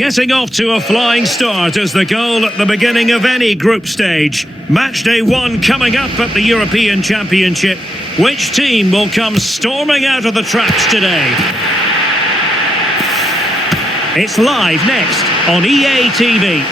Getting off to a flying start is the goal at the beginning of any group stage. Match day 1 coming up at the European Championship. Which team will come storming out of the traps today? It's live next on EA TV.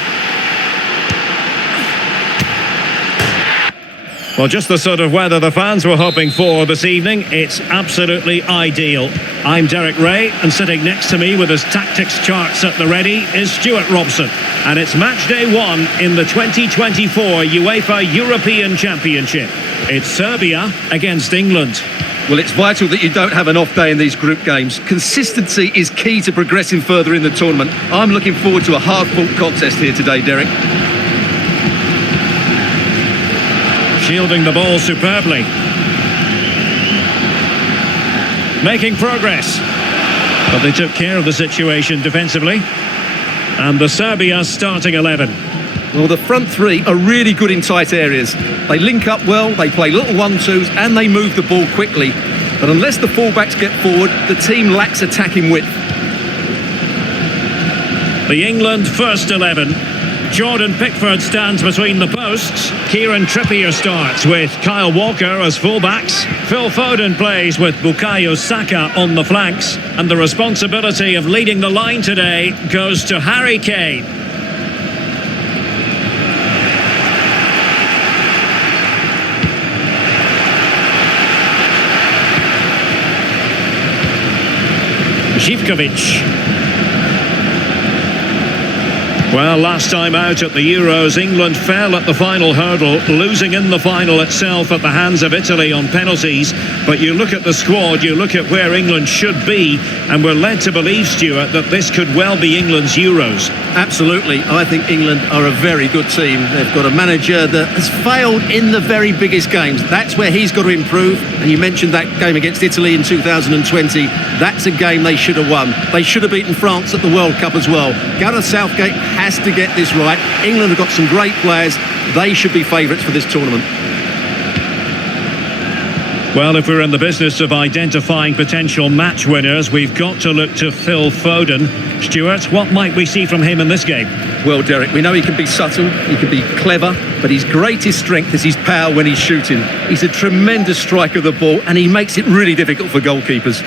Well, just the sort of weather the fans were hoping for this evening. It's absolutely ideal. I'm Derek Ray, and sitting next to me with his tactics charts at the ready is Stuart Robson. And it's match day 1 in the 2024 UEFA European Championship. It's Serbia against England. Well, it's vital that you don't have an off day in these group games. Consistency is key to progressing further in the tournament. I'm looking forward to a hard-fought contest here today, Derek. Shielding the ball superbly. Making progress. But they took care of the situation defensively. And the Serbia starting 11. Well, the front three are really good in tight areas. They link up well, they play little 1-2s, and they move the ball quickly. But unless the fullbacks get forward, the team lacks attacking width. The England first 11. Jordan Pickford stands between the posts. Kieran Trippier starts with Kyle Walker as fullbacks. Phil Foden plays with Bukayo Saka on the flanks. And the responsibility of leading the line today goes to Harry Kane. Zivkovic. Well, last time out at the Euros, England fell at the final hurdle, losing in the final itself at the hands of Italy on penalties. But you look at the squad, you look at where England should be, and we're led to believe, Stuart, that this could well be England's Euros. Absolutely. I think England are a very good team. They've got a manager that has failed in the very biggest games. That's where he's got to improve. And you mentioned that game against Italy in 2020. That's a game they should have won. They should have beaten France at the World Cup as well. Gareth Southgate has to get this right. England have got some great players. They should be favourites for this tournament. Well, if we're in the business of identifying potential match winners, we've got to look to Phil Foden. Stuart, what might we see from him in this game? Well, Derek, we know he can be subtle, he can be clever, but his greatest strength is his power when he's shooting. He's a tremendous striker of the ball, and he makes it really difficult for goalkeepers.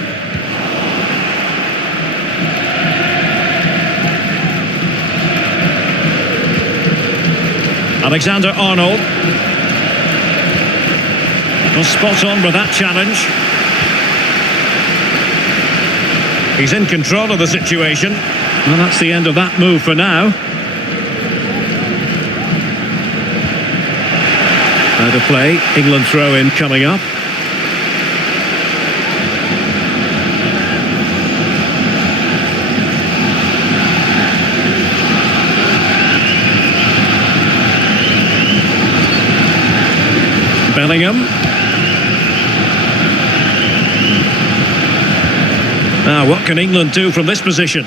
Alexander-Arnold. Well, spot on with that challenge. He's in control of the situation. Well, that's the end of that move for now. Out of play, England throw-in coming up. Bellingham. Now, what can England do from this position?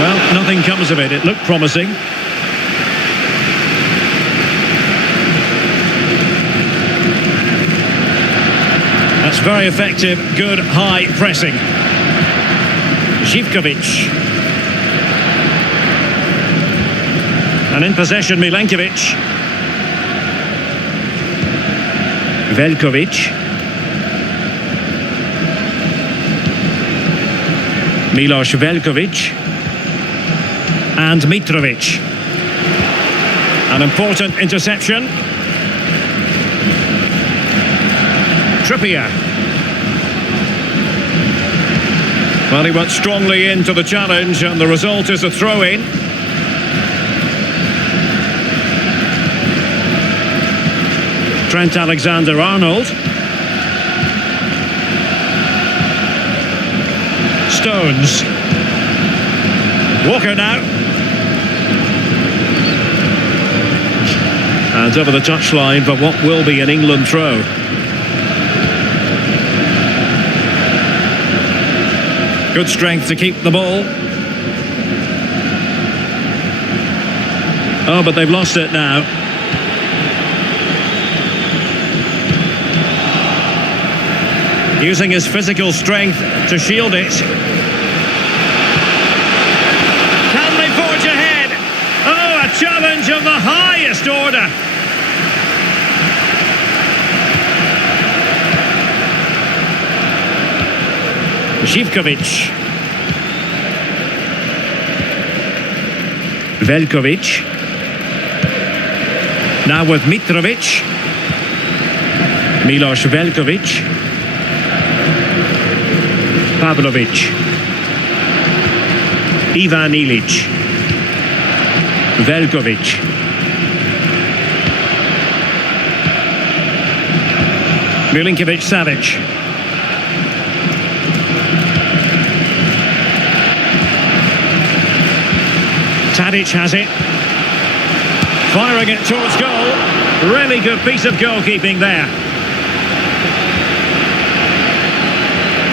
Well, nothing comes of it. It looked promising. That's very effective, good high pressing. Zivkovic. And in possession, Milenkovic. Veljkovic. Milos Veljkovic. And Mitrovic. An important interception. Trippier. Well, he went strongly into the challenge, and the result is a throw-in. Trent Alexander-Arnold. Stones. Walker now. And over the touchline for what will be an England throw. Good strength to keep the ball. Oh, but they've lost it now. Using his physical strength to shield it. challenge of the highest order. Živkovic. Veljkovic. Now with Mitrovic. Milos Veljkovic. Pavlovic. Ivan Ilic. Veljkovic. Milinkovic-Savic. Tadic has it. Firing it towards goal. Really good piece of goalkeeping there.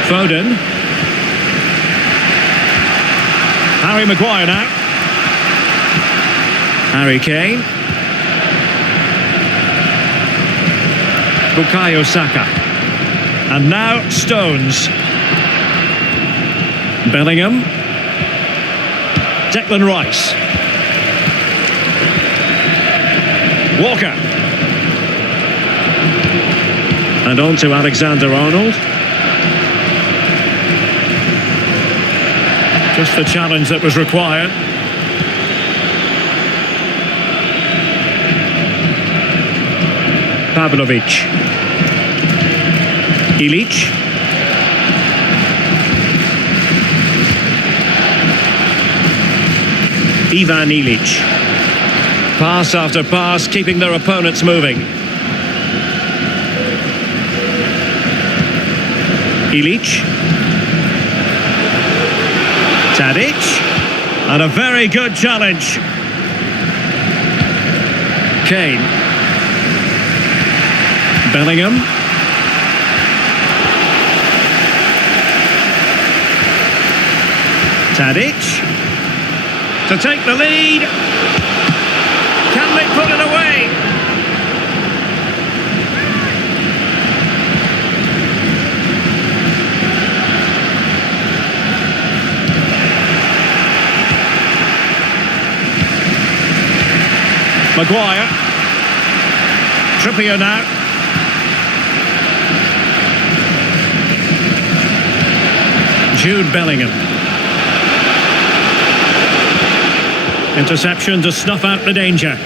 Foden. Harry Maguire now. Harry Kane. Bukayo Saka. And now Stones. Bellingham. Declan Rice. Walker. And on to Alexander-Arnold. Just the challenge that was required. Pavlovic. Ilic. Ivan Ilic. Pass after pass, keeping their opponents moving. Ilic. Tadic. And a very good challenge. Kane. Bellingham. Tadic. To take the lead. Can they put it away? Maguire. Trippier now. Jude Bellingham. Interception to snuff out the danger.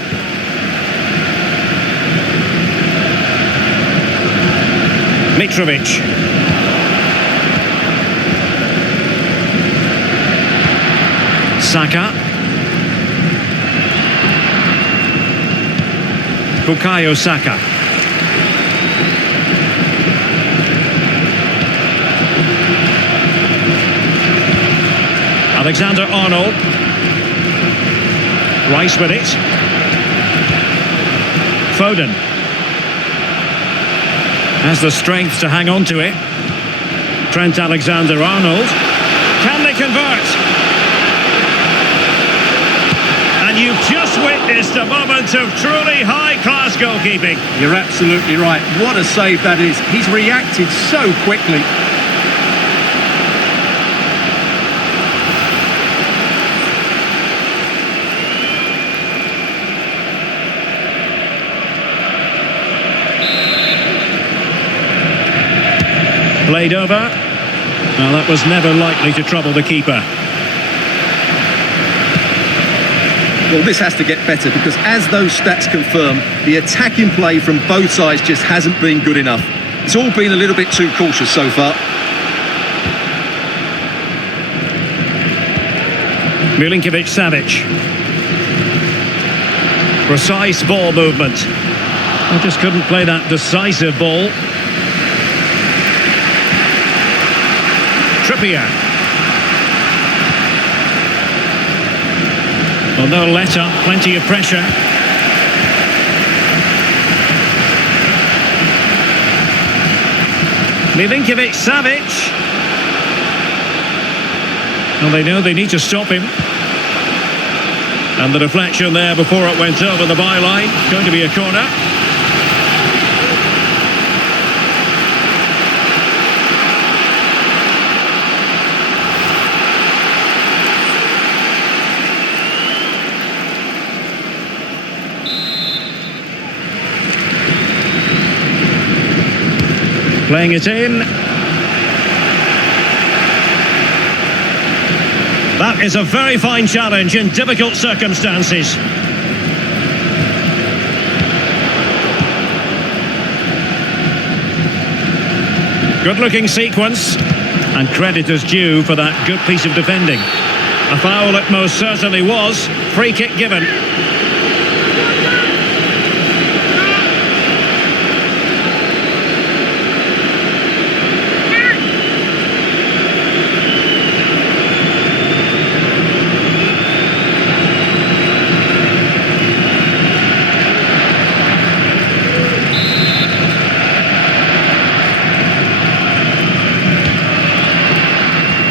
Mitrovic. Saka. Bukayo Saka. Alexander-Arnold. Rice with it. Foden has the strength to hang on to it. Trent Alexander-Arnold. Can they convert? And you've just witnessed a moment of truly high-class goalkeeping. You're absolutely right. What a save that is. He's reacted so quickly. Played over. Well, that was never likely to trouble the keeper. Well, this has to get better because as those stats confirm, the attacking play from both sides just hasn't been good enough. It's all been a little bit too cautious so far. Milinkovic-Savic. Precise ball movement. I just couldn't play that decisive ball. Trippier. Well, no let up, plenty of pressure. Milinkovic-Savic. Well, they know they need to stop him. And the deflection there before it went over the byline. Going to be a corner. Playing it in. That is a very fine challenge in difficult circumstances. Good-looking sequence, and credit is due for that good piece of defending. A foul it most certainly was. Free kick given.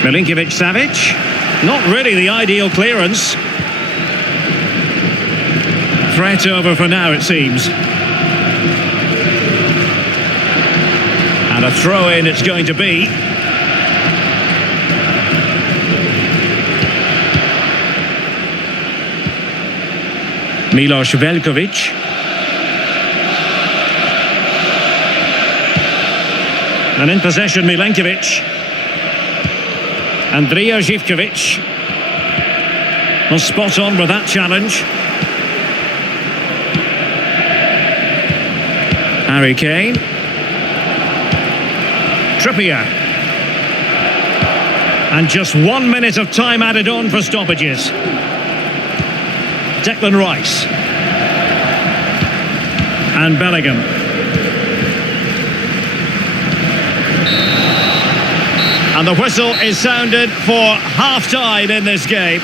Milinkovic-Savic. Not really the ideal clearance. Threat over for now, it seems. And a throw-in it's going to be. Milos Veljkovic. And in possession, Milenkovic. Andrija Živković. Well, spot on with that challenge. Harry Kane. Trippier. And just 1 minute of time added on for stoppages. Declan Rice. And Bellingham. And the whistle is sounded for half-time in this game.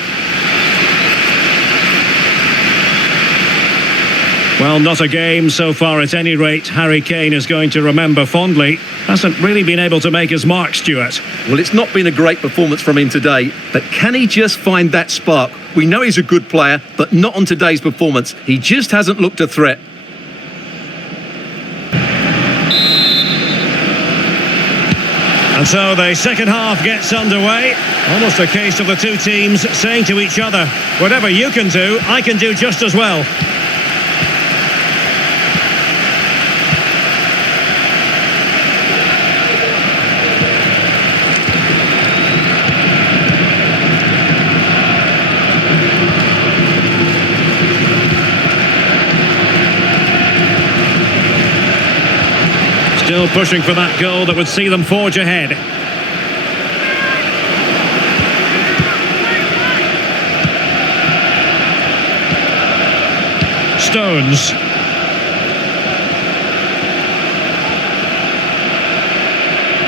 Well, not a game so far at any rate. Harry Kane is going to remember fondly. Hasn't really been able to make his mark, Stuart. Well, it's not been a great performance from him today, but can he just find that spark? We know he's a good player, but not on today's performance. He just hasn't looked a threat. And so the second half gets underway. Almost a case of the two teams saying to each other, whatever you can do, I can do just as well. Still pushing for that goal that would see them forge ahead. Stones.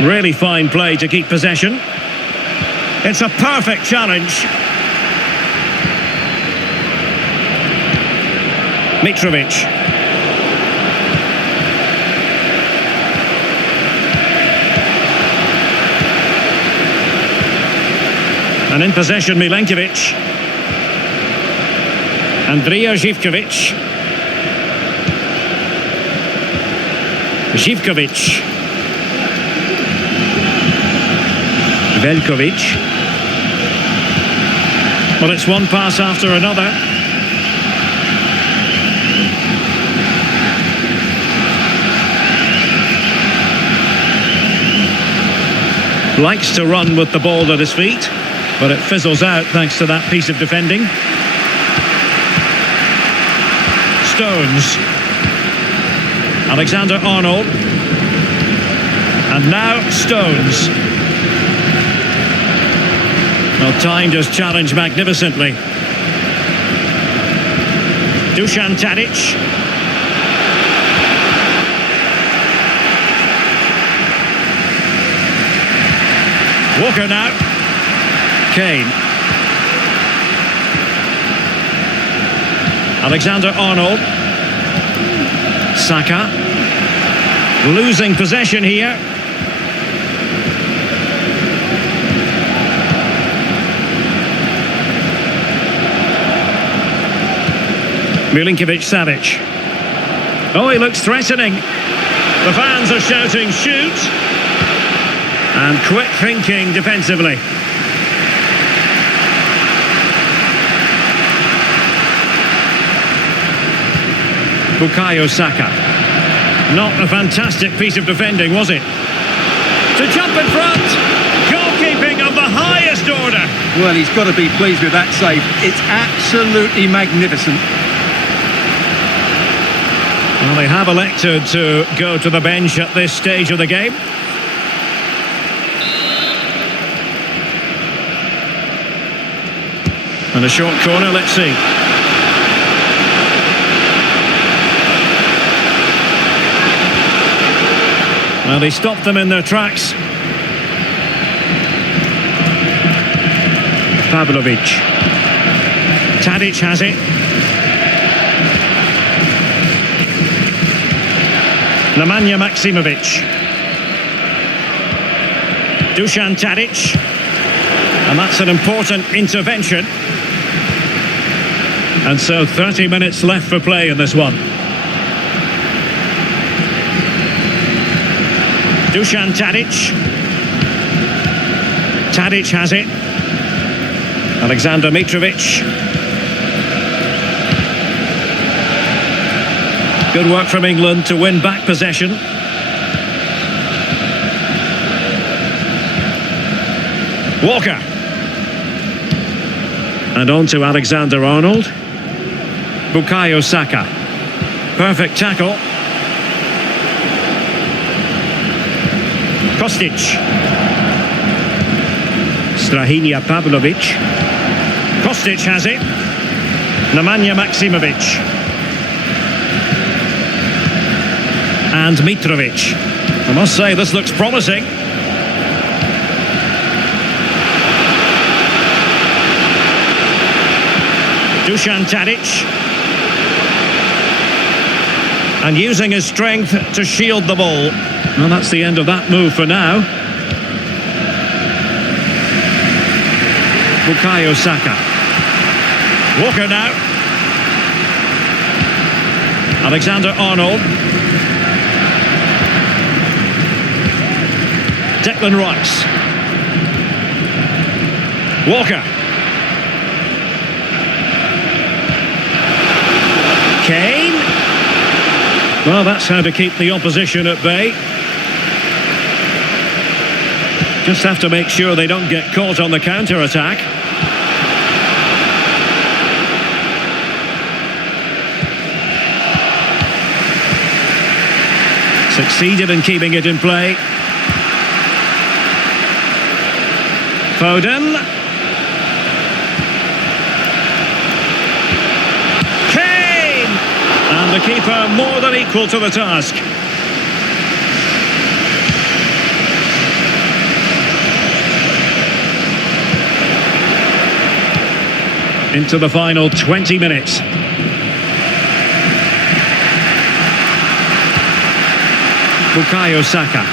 Really fine play to keep possession. It's a perfect challenge. Mitrovic. And in possession, Milenkovic. Andrija Živković. Živković. Veljkovic. Well, it's one pass after another. Likes to run with the ball at his feet, but it fizzles out thanks to that piece of defending. Stones. Alexander-Arnold. And now Stones. Well, timed his challenge magnificently. Dusan Tadic. Walker now. Kane. Alexander-Arnold. Saka. Losing possession here. Milinkovic-Savic. Oh, he looks threatening. The fans are shouting, shoot! And quick thinking defensively. Bukayo Saka. Not a fantastic piece of defending, was it? to jump in front. Goalkeeping of the highest order. Well, he's got to be pleased with that save. It's absolutely magnificent. Well, they have elected to go to the bench at this stage of the game. And a short corner, let's see. Well, they stopped them in their tracks. Pavlovic. Tadic has it. Nemanja Maksimovic. Dusan Tadic. And that's an important intervention. And so 30 minutes left for play in this one. Dusan Tadic. Tadic has it. Alexander Mitrovic. Good work from England to win back possession. Walker. And on to Alexander-Arnold. Bukayo Saka. Perfect tackle. Kostic. Strahinja Pavlovic. Kostic has it. Nemanja Maksimovic. And Mitrovic. I must say, this looks promising. Dusan Tadic. And using his strength to shield the ball. Well, that's the end of that move for now. Bukayo Saka. Walker now. Alexander-Arnold. Declan Rice. Walker. Kane. Well, that's how to keep the opposition at bay. Just have to make sure they don't get caught on the counter-attack. Succeeded in keeping it in play. Foden. Kane! And the keeper more than equal to the task. Into the final 20 minutes. Bukayo Saka.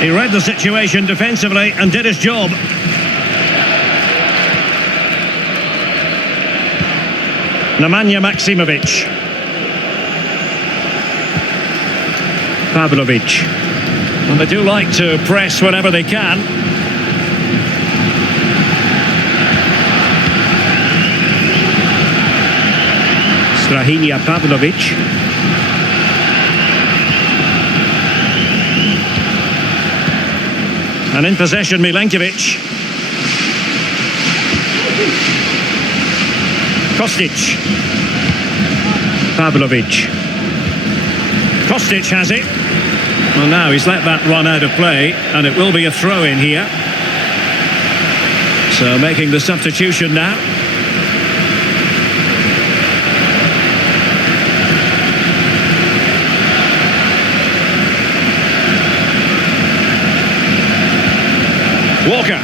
He read the situation defensively and did his job. Nemanja Maksimovic. Pavlovic. And they do like to press whenever they can. Strahinja Pavlovic. And in possession, Milenkovic. Kostic. Pavlovic. Kostic has it. Well, now he's let that run out of play, and it will be a throw-in here. So making the substitution now. Walker.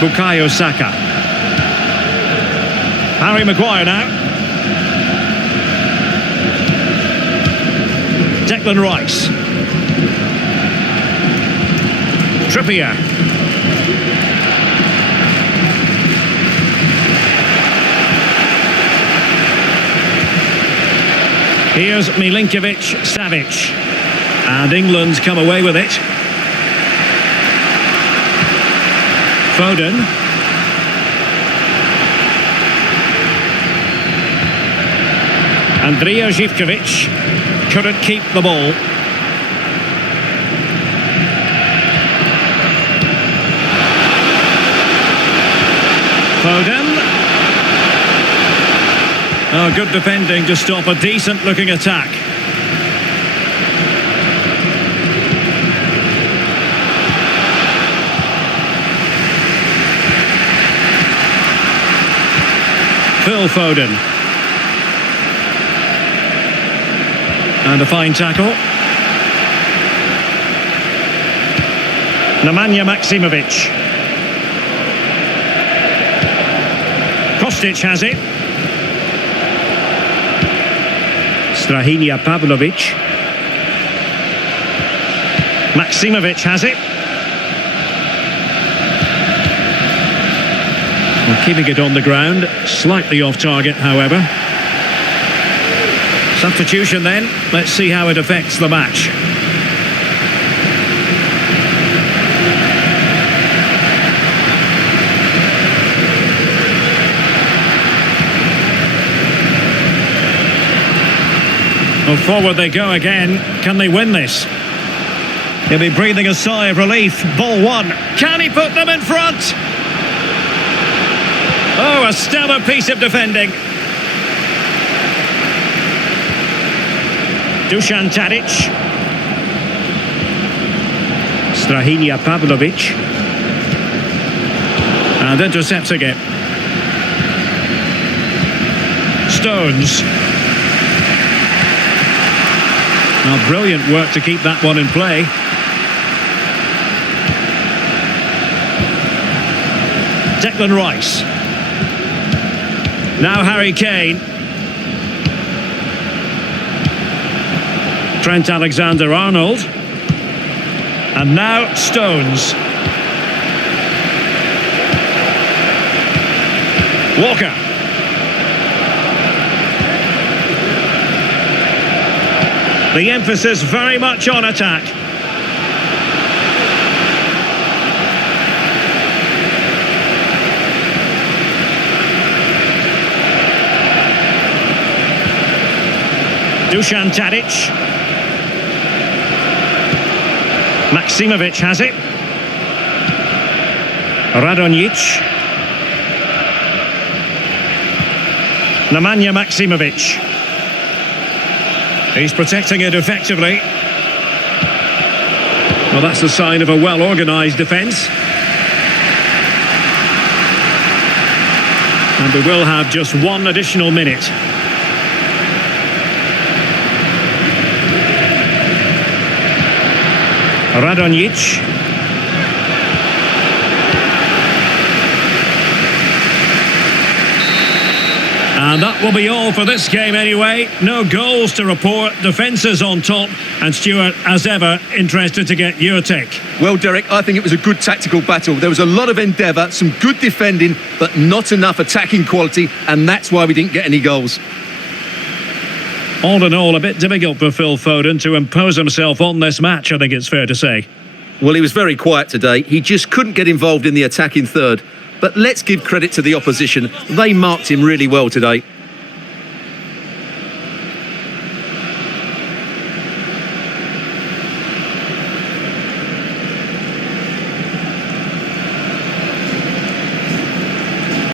Bukayo Saka. Harry Maguire now. Declan Rice. Trippier. Here's Milinkovic-Savic. And England come away with it. Foden. Andrija Zivkovic. couldn't keep the ball. Foden. Oh, good defending to stop a decent-looking attack. Phil Foden. And a fine tackle. Nemanja Maksimovic. Kostic has it. Strahinja Pavlovic. Maksimovic has it. Well, keeping it on the ground, slightly off target, however. Substitution then. Let's see how it affects the match. Well, forward they go again. Can they win this? He'll be breathing a sigh of relief. Ball one. Can he put them in front? Oh, a stellar piece of defending. Dusan Tadic. Strahinja Pavlovic. And intercepting it. Stones. Now, brilliant work to keep that one in play. Declan Rice. Now Harry Kane. Trent Alexander-Arnold. And now Stones. Walker. The emphasis very much on attack. Dusan Tadic. Maksimovic has it. Radonjic. Nemanja Maksimovic. He's protecting it effectively. Well, that's a sign of a well-organised defence. And we will have just one additional minute. Radonjic. And that will be all for this game anyway. No goals to report, defences on top. And Stuart, as ever, interested to get your take. Well, Derek, I think it was a good tactical battle. There was a lot of endeavour, some good defending, but not enough attacking quality, and that's why we didn't get any goals. All in all, a bit difficult for Phil Foden to impose himself on this match, I think it's fair to say. Well, he was very quiet today. He just couldn't get involved in the attacking third. But let's give credit to the opposition. They marked him really well today.